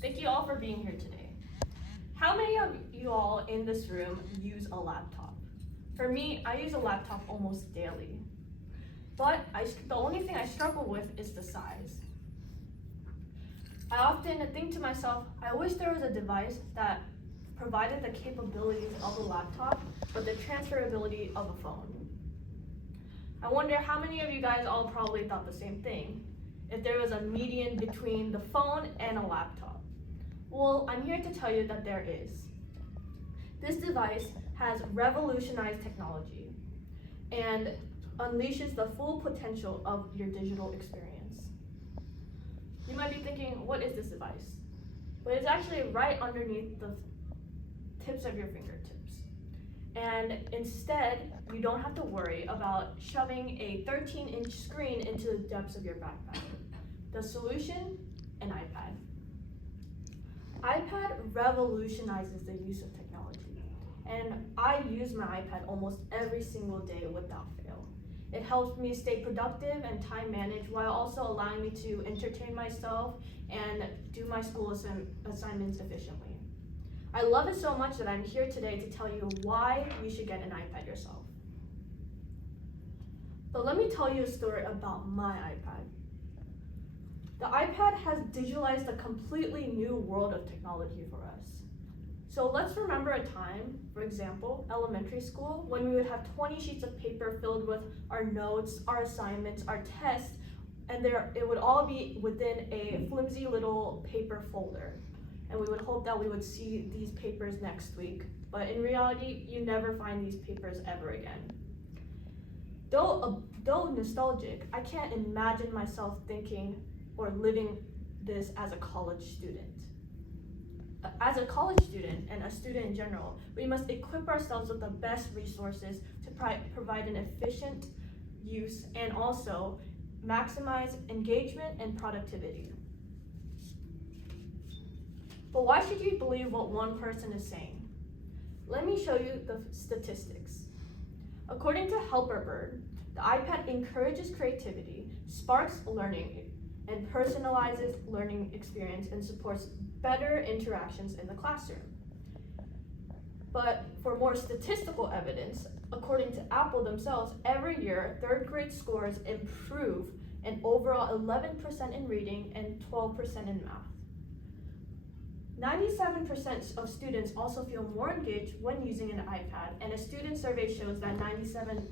Thank you all for being here today. How many of you all in this room use a laptop? For me, I use a laptop almost daily. But the only thing I struggle with is the size. I often think to myself, I wish there was a device that provided the capabilities of a laptop, but the transferability of a phone. I wonder how many of you guys all probably thought the same thing, if there was a median between the phone and a laptop. Well, I'm here to tell you that there is. This device has revolutionized technology and unleashes the full potential of your digital experience. You might be thinking, what is this device? But it's actually right underneath the tips of your fingertips. And instead, you don't have to worry about shoving a 13-inch screen into the depths of your backpack. The solution, an iPad. iPad revolutionizes the use of technology, and I use my iPad almost every single day without fail. It helps me stay productive and time manage while also allowing me to entertain myself and do my school assignments efficiently. I love it so much that I'm here today to tell you why you should get an iPad yourself. But let me tell you a story about my iPad. The iPad has digitalized a completely new world of technology for us. So let's remember a time, for example, elementary school, when we would have 20 sheets of paper filled with our notes, our assignments, our tests, and it would all be within a flimsy little paper folder. And we would hope that we would see these papers next week, but in reality, you never find these papers ever again. Though nostalgic, I can't imagine myself thinking or living this as a college student. As a college student and a student in general, we must equip ourselves with the best resources to provide an efficient use and also maximize engagement and productivity. But why should you believe what one person is saying? Let me show you the statistics. According to HelperBird, the iPad encourages creativity, sparks learning, and personalizes learning experience and supports better interactions in the classroom. But for more statistical evidence, according to Apple themselves, every year, third grade scores improve an overall 11% in reading and 12% in math. 97% of students also feel more engaged when using an iPad, and a student survey shows that 97%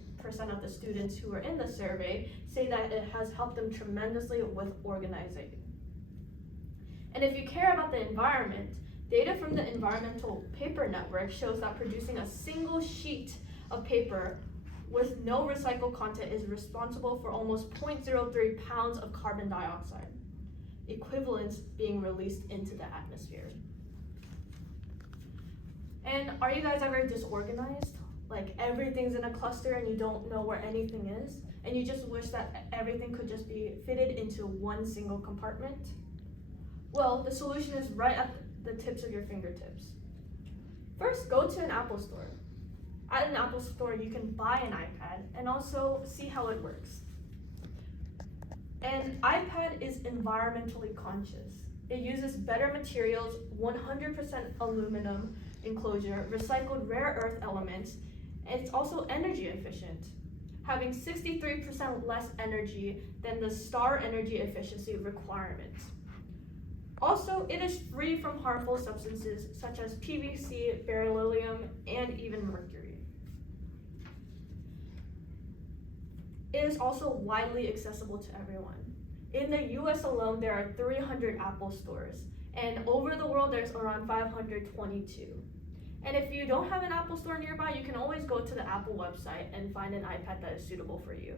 of the students who were in the survey say that it has helped them tremendously with organizing. And if you care about the environment, data from the Environmental Paper Network shows that producing a single sheet of paper with no recycled content is responsible for almost 0.03 pounds of carbon dioxide, equivalents being released into the atmosphere. And are you guys ever disorganized? Like everything's in a cluster and you don't know where anything is, and you just wish that everything could just be fitted into one single compartment? Well, the solution is right at the tips of your fingertips. First, go to an Apple store. At an Apple store, you can buy an iPad and also see how it works. An iPad is environmentally conscious. It uses better materials, 100% aluminum enclosure, recycled rare earth elements, and it's also energy efficient, having 63% less energy than the star energy efficiency requirement. Also, it is free from harmful substances such as PVC, beryllium, and even mercury. It is also widely accessible to everyone. In the US alone, there are 300 Apple stores, and over the world, there's around 522. And if you don't have an Apple store nearby, you can always go to the Apple website and find an iPad that is suitable for you.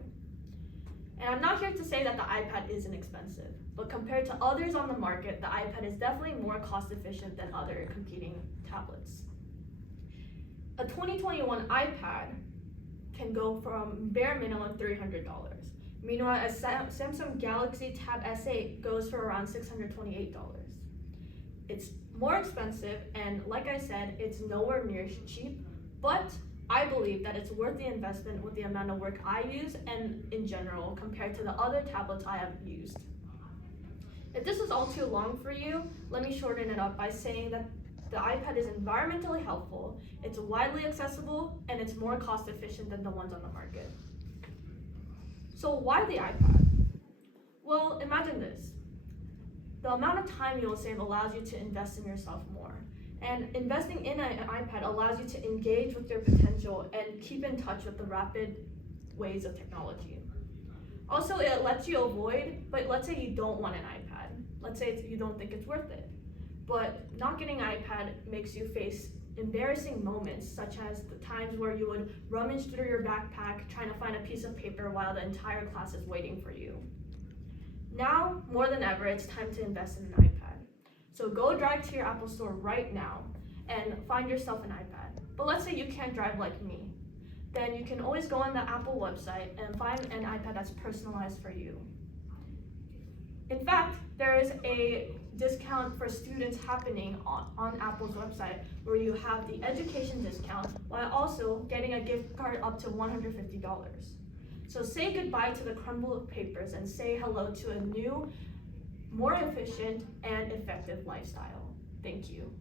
And I'm not here to say that the iPad isn't expensive, but compared to others on the market, the iPad is definitely more cost efficient than other competing tablets. A 2021 iPad can go from bare minimum $300. Meanwhile, a Samsung Galaxy Tab S8 goes for around $628. It's more expensive, and like I said, it's nowhere near cheap, but I believe that it's worth the investment with the amount of work I use and in general compared to the other tablets I have used. If this is all too long for you, let me shorten it up by saying that the iPad is environmentally helpful, it's widely accessible, and it's more cost efficient than the ones on the market. So why the iPad? Well, imagine this. The amount of time you'll save allows you to invest in yourself more. And investing in an iPad allows you to engage with your potential and keep in touch with the rapid ways of technology. Also, it lets you avoid, but let's say you don't want an iPad. Let's say you don't think it's worth it. But not getting an iPad makes you face embarrassing moments, such as the times where you would rummage through your backpack trying to find a piece of paper while the entire class is waiting for you. Now, more than ever, it's time to invest in an iPad. So go drive to your Apple store right now and find yourself an iPad. But let's say you can't drive like me. Then you can always go on the Apple website and find an iPad that's personalized for you. In fact, there is a discount for students happening on Apple's website where you have the education discount while also getting a gift card up to $150. So say goodbye to the crumble of papers and say hello to a new, more efficient and effective lifestyle. Thank you.